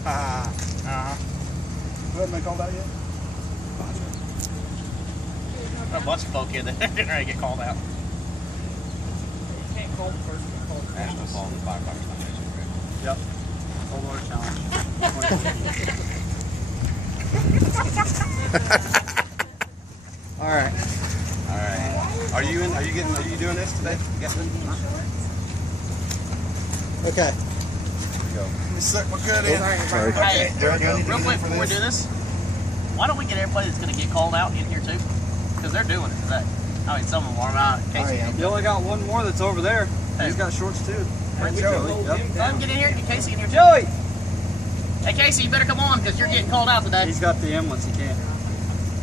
Who hasn't been called out yet? A bunch of folk here that are ready to get called out. You can't call the first, you call the National Falls and Firefighters Foundation. Yep. cold water challenge. All right. All right. Are you doing this today? Okay. Here we go. Let me suck my gut in. Sorry. Hey, real quick before we do this, why don't we get everybody that's going to get called out in here too? Because they're doing it today. I mean, some of them are out. Casey, You only got one more that's over there. He's got shorts too. Hey, Joey. let him get in here. Get Casey in here too. Joey! Hey, Casey, you better come on because you're getting called out today. He's got the ambulance. He can't.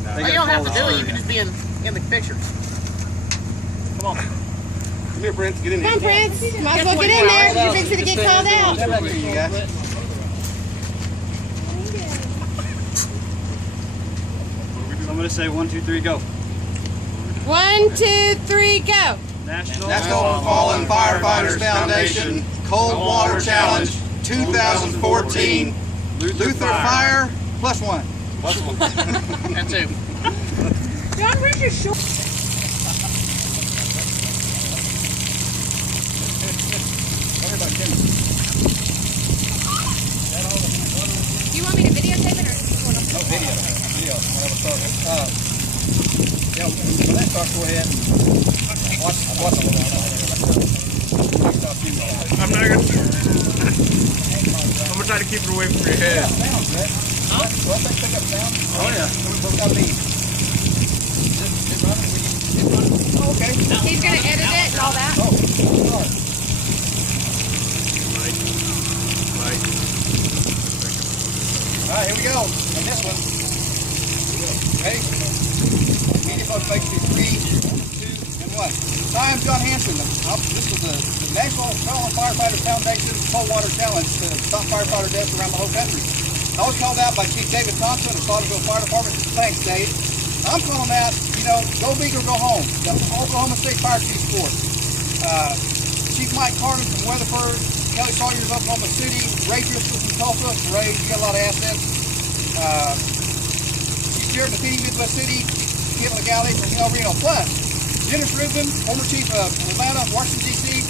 Well, you don't have to do it. You can just be in the picture. Come on. Come here, Prince. Get in here. Come on, Prince. Might as well get in there. You're fixing to get called out. Come back here, you guys. Somebody say 1, 2, 3, go. 1, 2, 3, go. National Fallen Firefighters Foundation Cold Water Challenge 2014. Luther Fire +1. And two. John, where's your short? You want me to videotape it or? No, video. Whenever it starts. Yeah, when that starts, go ahead. Watch a little while. I'm not gonna. I'm gonna try to keep it away from your head. Sounds good. Well, they pick up sound. Oh yeah. What's got to be? Oh, okay. He's gonna edit it and all that. Oh, sorry. All right, here we go. And this one. Ready? Media folks makes me 3, 2, and 1. Hi, I'm John Hanson. This was the National Fallen Firefighters Foundation Cold Water Challenge to stop firefighter deaths around the whole country. I was called out by Chief David Thompson of the Slaughterville Fire Department. Thanks, Dave. I'm calling out, go big or go home. The Oklahoma State Fire Chiefs Force. Chief Mike Carter from Weatherford, Kelly Sawyer's of Oklahoma City, Ray Driscoll from Tulsa. Ray, you got a lot of assets. Chief Jared McKinney, Midwest City, Kevin Legale from El Reno. Plus, Dennis Ribben, former chief of Atlanta, Washington, D.C.,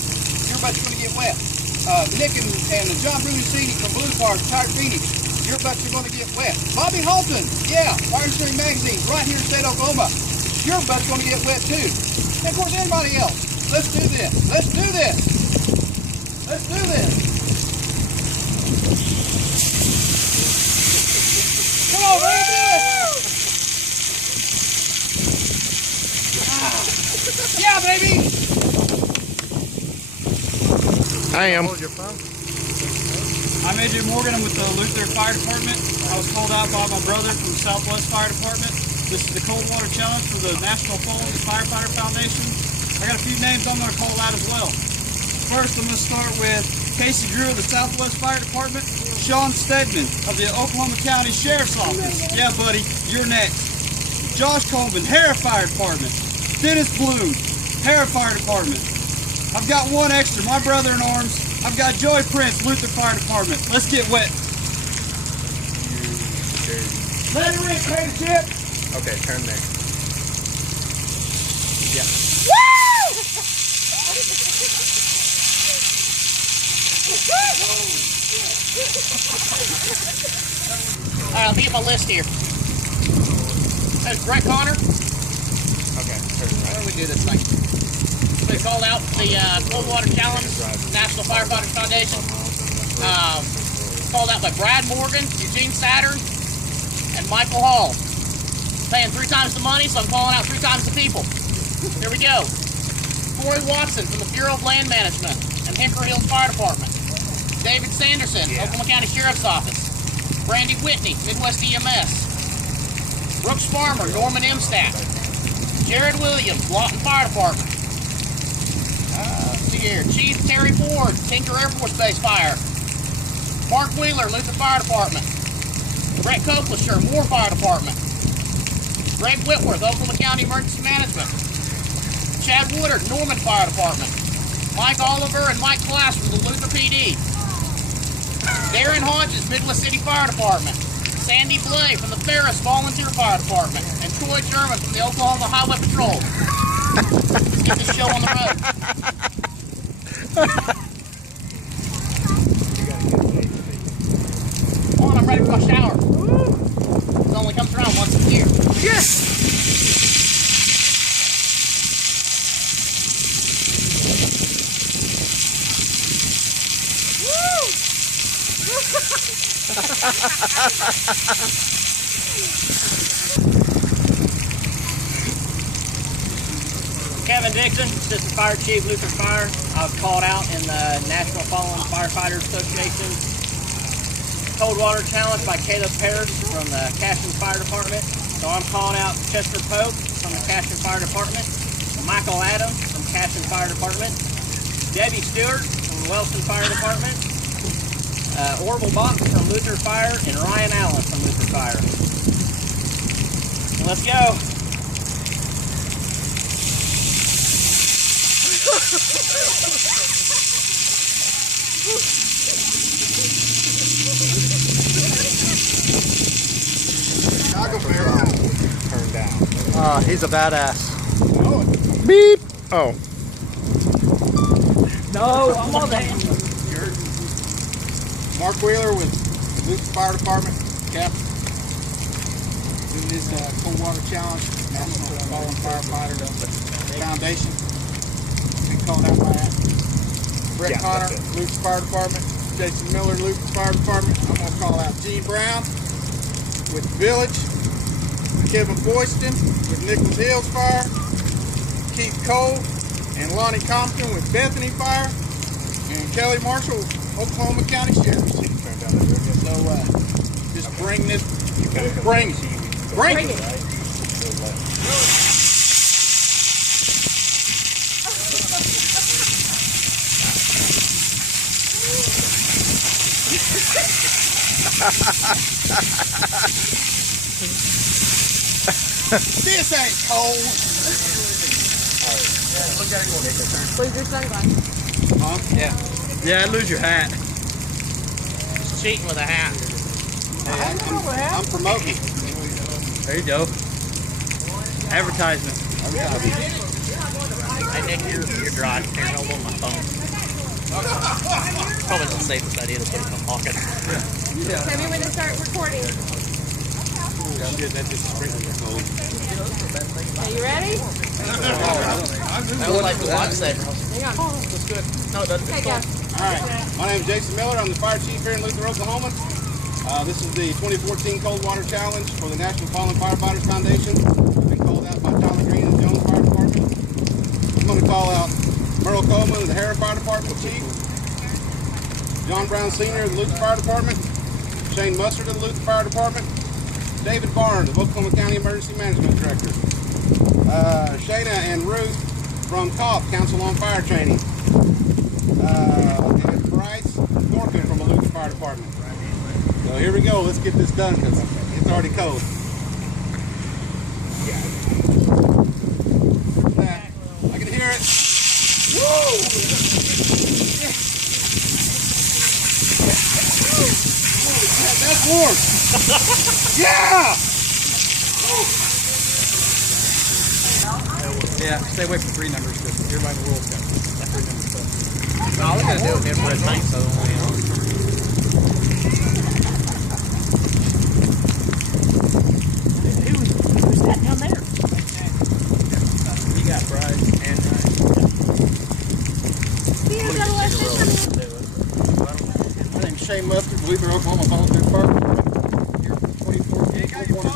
your butt's going to get wet. Nick and John Brunacini from Blue Park, Tired Phoenix, your butts are going to get wet. Bobby Halton, yeah, Fire Engineering Magazine, right here in the state of Oklahoma, your butt's going to get wet too. And of course, everybody else. Let's do this. Let's do this. Let's do this. Come on, man, do it. Yeah, baby. I am. I'm AJ Morgan. I'm with the Luther Fire Department. I was called out by my brother from the Southwest Fire Department. This is the Cold Water Challenge for the National Fallen Firefighter Foundation. I got a few names I'm going to call out as well. First, I'm going to start with Casey Grew of the Southwest Fire Department. Sean Stegman of the Oklahoma County Sheriff's Office. Yeah, buddy, you're next. Josh Coleman, Harris Fire Department. Dennis Bloom, Harris Fire Department. I've got one extra, my brother in arms. I've got Joey Prince, Luther Fire Department. Let's get wet. Let it ring, potato chip. Okay, turn there. Yeah. All right, let me get my list here. There's Brett Connor. Okay, turn right. How do we do this thing? We called out the Cold Water Challenge, National Firefighters Foundation. Called out by Brad Morgan, Eugene Saturn, and Michael Hall. Paying 3 times the money, so I'm calling out 3 times the people. Here we go. Corey Watson from the Bureau of Land Management and Hickory Hills Fire Department. David Sanderson, Oklahoma County Sheriff's Office. Brandy Whitney, Midwest EMS. Brooks Farmer, Norman Imstat. Jared Williams, Lawton Fire Department. Let's see here. Chief Terry Ford, Tinker Air Force Base Fire. Mark Wheeler, Luther Fire Department. Brett Copelisher, Moore Fire Department. Greg Whitworth, Oklahoma County Emergency Management. Chad Woodard, Norman Fire Department. Mike Oliver and Mike Class from the Luther PD. Darren Hodges, Midwest City Fire Department. Sandy Blay from the Ferris Volunteer Fire Department. And Troy Sherman from the Oklahoma Highway Patrol. Let's get this show on the road. Come on, I'm ready for my shower. It only comes around once a year. Yes! Kevin Dixon, Assistant Fire Chief, Luther Fire. I was called out in the National Fallen Firefighters Association Cold Water Challenge by Caleb Parrish from the Cashin Fire Department. So I'm calling out Chester Pope from the Cashin Fire Department, Michael Adams from Cashin Fire Department, Debbie Stewart from the Wellston Fire Department, Orville Box from Luther Fire, and Ryan Allen from Luther Fire. Let's go. Turned down. He's a badass. Oh, Beep! Oh. No, I'm on the hand. Mark Wheeler with Luther Fire Department, Captain. Doing this Cold Water Challenge, National Fallen Firefighter Foundation. Been called out by that. Brett Connor, Luther Fire Department. Jason Miller, Luther Fire Department. I'm going to call out Gene Brown with Village. Kevin Boyston with Nichols Hills Fire. Keith Cole and Lonnie Compton with Bethany Fire. And Kelly Marshall, Oklahoma County Sheriff. So just bring this, bring it. This ain't cold. Where's your sunglasses? Huh? Yeah. Yeah, lose your hat. Cheating with a hat. Hey, I'm promoting. There you go. Advertisement. Hey Nick, you're dry. Here, hold on my phone. Probably the safest idea to put it in my pocket. Tell me when to start recording. Are you ready? I would like the lifesaver. Hang on. That's good. No, it doesn't. Okay, go. Alright, my name is Jason Miller. I'm the Fire Chief here in Luther, Oklahoma. This is the 2014 Cold Water Challenge for the National Fallen Firefighters Foundation. I've been called out by Tommy Green and the Jones Fire Department. I'm going to call out Merle Coleman of the Harris Fire Department Chief, John Brown Sr. of the Luther Fire Department, Shane Mustard of the Luther Fire Department, David Barnes of Oklahoma County Emergency Management Director, Shayna and Ruth from COP, Council on Fire Training, and Bryce Thornton from the Luther Fire Department. So here we go. Let's get this done because it's already cold. I can hear it. Whoa! Holy crap, that's warm. Yeah! Yeah, stay away from 3 numbers because everybody in the world's got 3 numbers. So. No, we're going to do it infrared tank, so Who's that down there? You got Bryce and Ryan. My name's Shane Mustard, Luther, Oklahoma Volunteer Fire Department. Here for the 2014 Cold Water.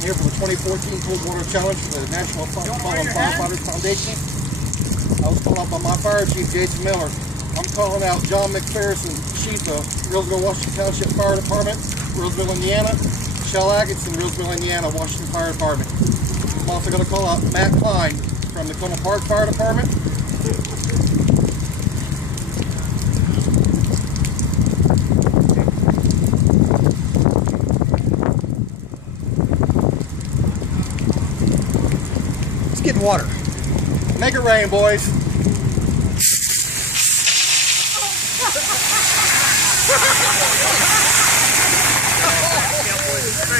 Here for the 2014 Cold Water Challenge for the National Fallen Firefighters Foundation. I was called out by my fire chief, Jason Miller. I'm calling out John McPherson, chief of Roseville, Washington Township Fire Department, Roseville, Indiana. Shell Atkinson, Roseville, Indiana, Washington Fire Department. I'm also going to call out Matt Klein from the Coma Park Fire Department. Let's get water. Make it rain, boys.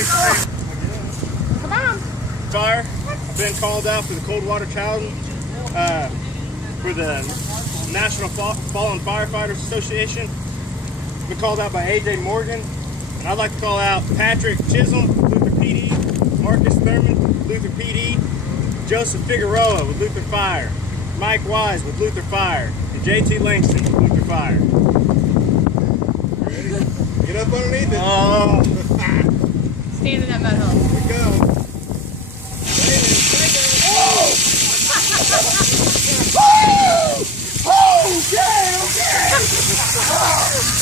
Come on. Fire. I've been called out for the Cold Water Challenge for the National Fallen Firefighters Association. I've been called out by AJ Morgan, and I'd like to call out Patrick Chisholm, Luther PD, Marcus Thurman, Luther PD, Joseph Figueroa with Luther Fire, Mike Wise with Luther Fire, and JT Langston with Luther Fire. Ready? Get up underneath it. Oh. Stand in that mud hole. Here we go. Oh, yeah, okay.